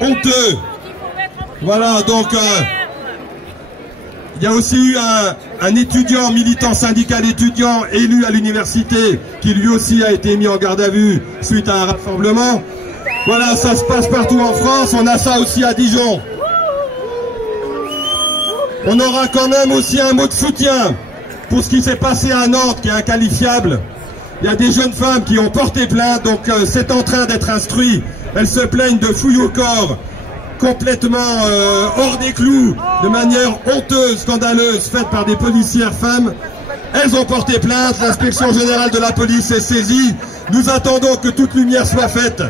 Honteux. Voilà, donc il y a aussi eu un étudiant, militant syndical étudiant élu à l'université qui lui aussi a été mis en garde à vue suite à un rassemblement. Voilà, ça se passe partout en France, on a ça aussi à Dijon. On aura quand même aussi un mot de soutien pour ce qui s'est passé à Nantes, qui est inqualifiable. Il y a des jeunes femmes qui ont porté plainte, donc c'est en train d'être instruit. Elles se plaignent de fouilles au corps, complètement hors des clous, de manière honteuse, scandaleuse, faite par des policières femmes. Elles ont porté plainte, l'inspection générale de la police est saisie. Nous attendons que toute lumière soit faite.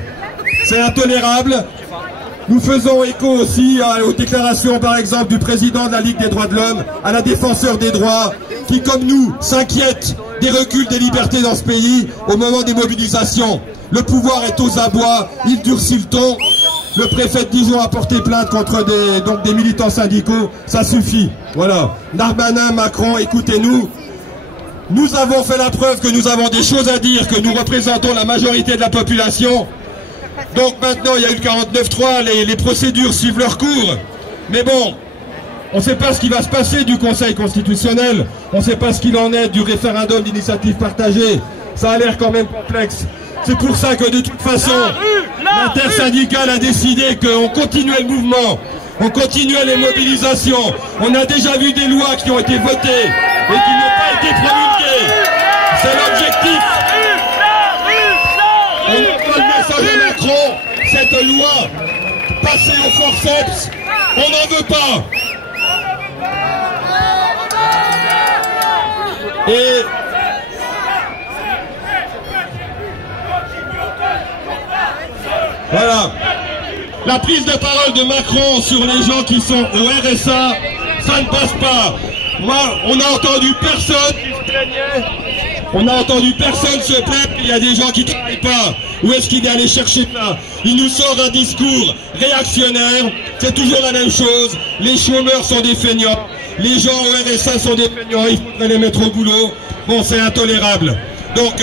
C'est intolérable. Nous faisons écho aussi aux déclarations, par exemple, du président de la Ligue des droits de l'homme, à la défenseur des droits, qui, comme nous, s'inquiète des reculs des libertés dans ce pays au moment des mobilisations. Le pouvoir est aux abois, il durcit le ton. Le préfet de Dijon a porté plainte contre des militants syndicaux, ça suffit. Voilà. Darmanin, Macron, écoutez-nous. Nous avons fait la preuve que nous avons des choses à dire, que nous représentons la majorité de la population. Donc maintenant, il y a eu le 49.3, les procédures suivent leur cours. Mais bon, on ne sait pas ce qui va se passer du Conseil constitutionnel. On ne sait pas ce qu'il en est du référendum d'initiative partagée. Ça a l'air quand même complexe. C'est pour ça que de toute façon, l'intersyndicale a décidé qu'on continuait le mouvement, on continuait les mobilisations. On a déjà vu des lois qui ont été votées et qui n'ont pas été promulguées. C'est l'objectif. On envoie le message à Macron, cette loi passée au forceps, on n'en veut pas. Et voilà. La prise de parole de Macron sur les gens qui sont au RSA, ça ne passe pas. Moi, on n'a entendu personne qui se plaignait. On n'a entendu personne se plaindre qu'il y a des gens qui ne travaillent pas. Où est-ce qu'il est allé chercher ça? Il nous sort un discours réactionnaire. C'est toujours la même chose. Les chômeurs sont des feignants. Les gens au RSA sont des feignants. Il faudrait les mettre au boulot. Bon, c'est intolérable. Donc,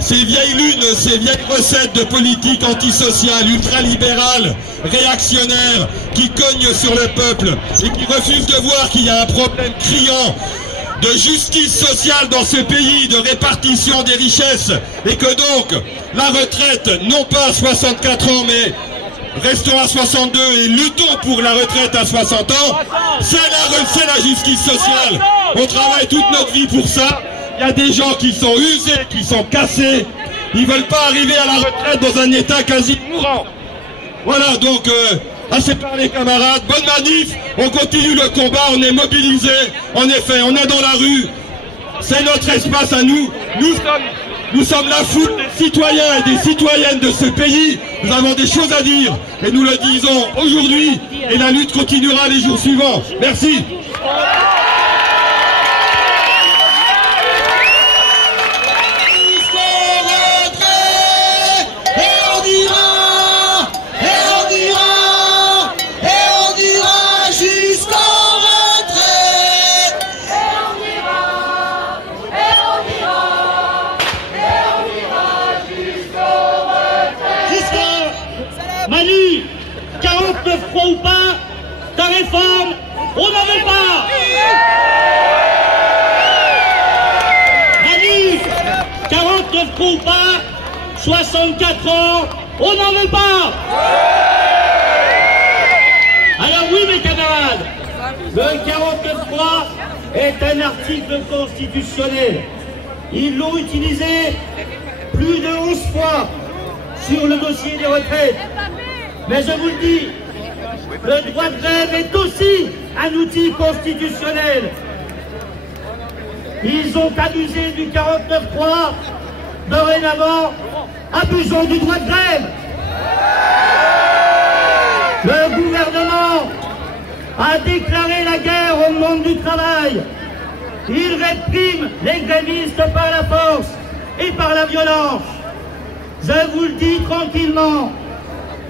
ces vieilles lunes, ces vieilles recettes de politique antisociale, ultralibérale, réactionnaire, qui cognent sur le peuple et qui refusent de voir qu'il y a un problème criant de justice sociale dans ce pays, de répartition des richesses, et que donc la retraite, non pas à 64 ans, mais restons à 62 et luttons pour la retraite à 60 ans, c'est la justice sociale. On travaille toute notre vie pour ça. Il y a des gens qui sont usés, qui sont cassés. Ils veulent pas arriver à la retraite dans un état quasi mourant. Voilà, donc, assez parlé camarades, bonne manif, on continue le combat, on est mobilisés. En effet, on est dans la rue. C'est notre espace à nous. Nous sommes la foule des citoyens et des citoyennes de ce pays. Nous avons des choses à dire. Et nous le disons aujourd'hui. Et la lutte continuera les jours suivants. Merci. Manu, 49.3 ou pas, ta réforme, on n'en veut pas. Manu, 49.3 ou pas, 64 ans, on n'en veut pas. Alors oui mes camarades, le 49.3 est un article constitutionnel. Ils l'ont utilisé plus de 11 fois sur le dossier des retraites. Mais je vous le dis, le droit de grève est aussi un outil constitutionnel. Ils ont abusé du 49.3. Dorénavant, abusons du droit de grève. Le gouvernement a déclaré la guerre au monde du travail. Il réprime les grévistes par la force et par la violence. Je vous le dis tranquillement,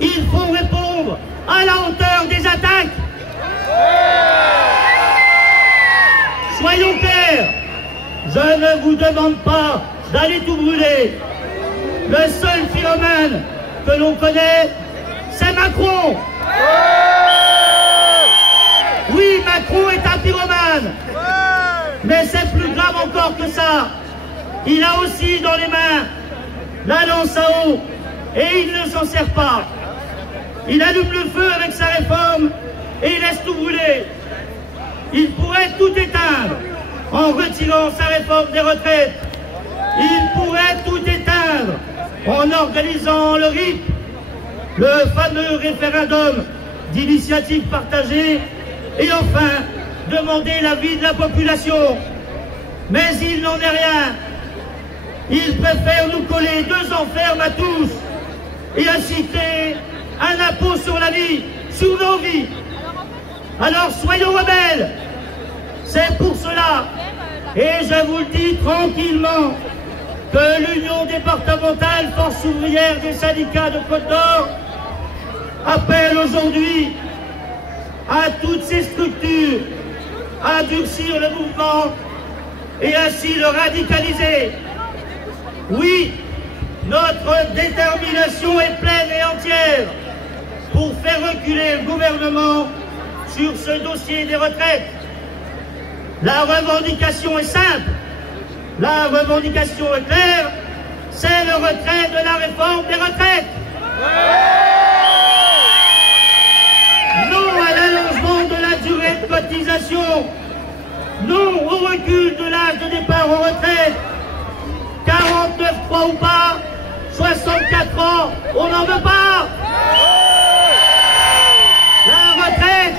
il faut répondre à la hauteur des attaques. Soyons clairs, je ne vous demande pas d'aller tout brûler. Le seul pyromane que l'on connaît, c'est Macron. Oui, Macron est un pyromane. Mais c'est plus grave encore que ça. Il a aussi dans les mains la lance à eau et il ne s'en sert pas. Il allume le feu avec sa réforme et il laisse tout brûler. Il pourrait tout éteindre en retirant sa réforme des retraites. Il pourrait tout éteindre en organisant le RIP, le fameux référendum d'initiative partagée, et enfin demander l'avis de la population. Mais il n'en est rien. Il préfère nous coller 2 ans ferme à tous et inciter un impôt sur la vie, sur nos vies. Alors soyons rebelles. C'est pour cela, et je vous le dis tranquillement, que l'Union départementale Force ouvrière des syndicats de Côte d'Or appelle aujourd'hui à toutes ces structures à durcir le mouvement et ainsi le radicaliser. Oui, notre détermination est pleine et entière pour faire reculer le gouvernement sur ce dossier des retraites. La revendication est simple, la revendication est claire, c'est le retrait de la réforme des retraites. Non à l'allongement de la durée de cotisation, non au recul de l'âge de départ en retraite. 49,3 ou pas, 64 ans, on n'en veut pas. La retraite,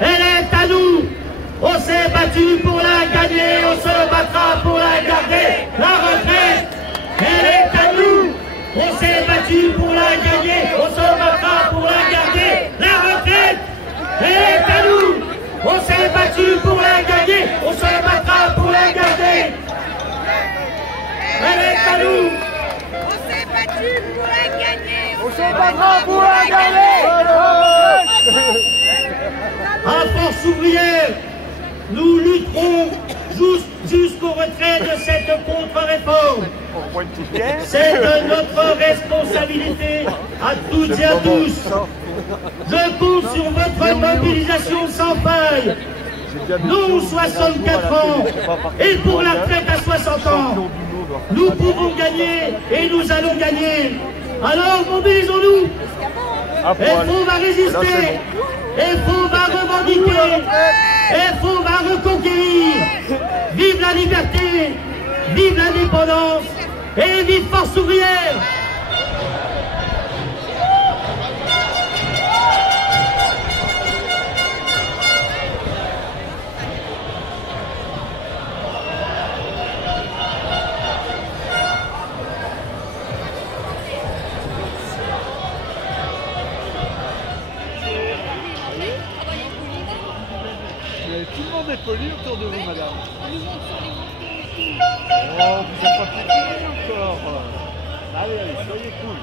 elle est à nous. On s'est battu pour la gagner, on se battra pour la garder. La retraite, elle est à nous. On s'est battu pour la gagner, on se battra pour la garder. La retraite, elle est à nous. On s'est battu pour la gagner, on se battra pour la garder. Elle est à nous. On s'est battu pour la gagner. On se battra pour la gagner. À Force ouvrière, nous lutterons jusqu'au retrait de cette contre-réforme. C'est de notre responsabilité à toutes et à tous. Je compte sur votre mobilisation sans faille. Nous, 64 ans, et pour la retraite à 60 ans, nous pouvons gagner et nous allons gagner. Alors mobilisons-nous. FO va résister, FO va revendiquer, FO va reconquérir. Vive la liberté, vive l'indépendance et vive Force ouvrière. Tout le monde est poli autour de vous, madame. Oh, vous n'êtes pas fini encore. Allez, allez, soyez cool.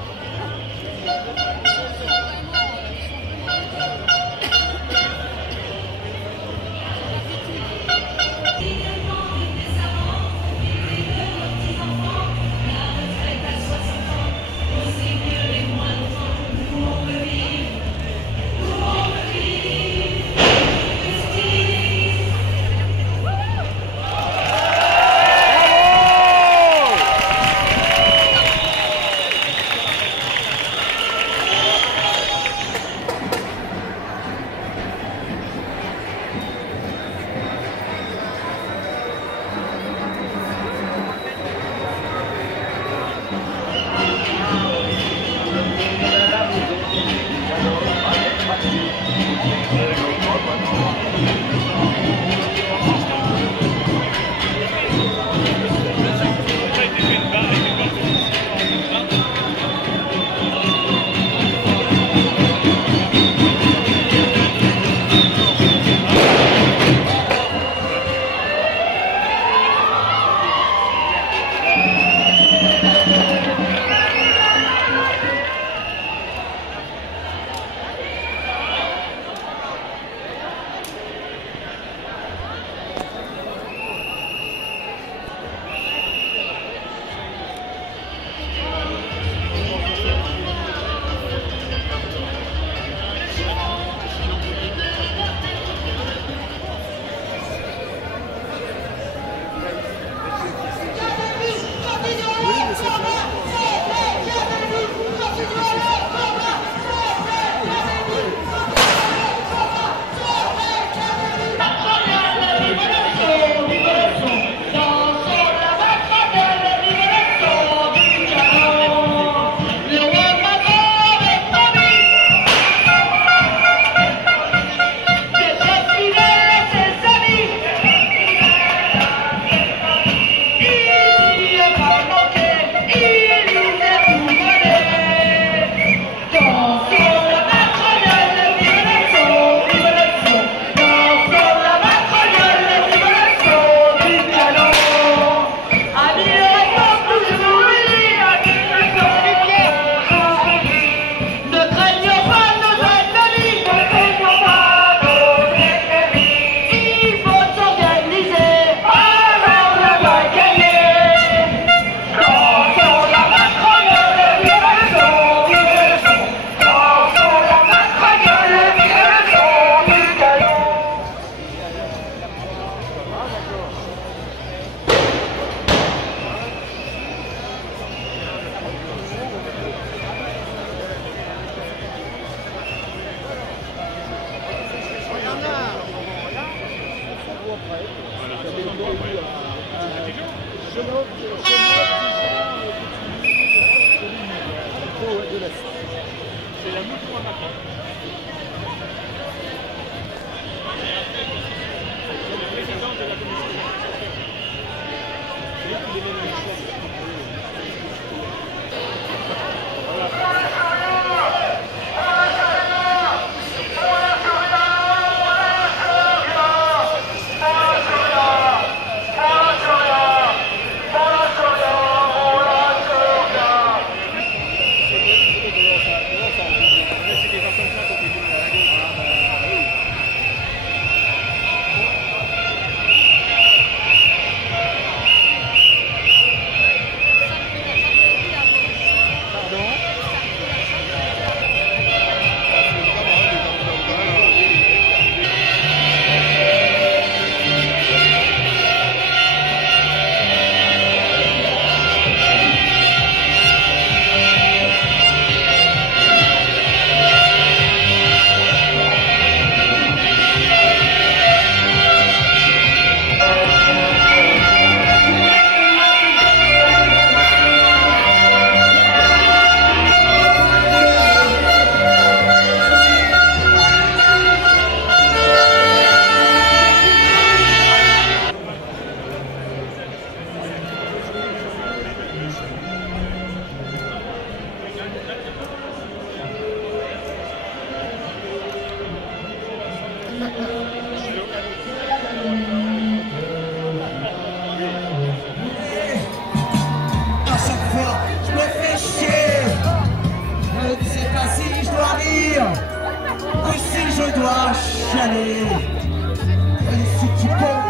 C'est la mouton à Macron. C'est le président de la commission. C'est lui qui demande le choix. À chaque fois, je me fais chier. Je ne sais pas si je dois rire ou si je dois chialer. Et si tu peux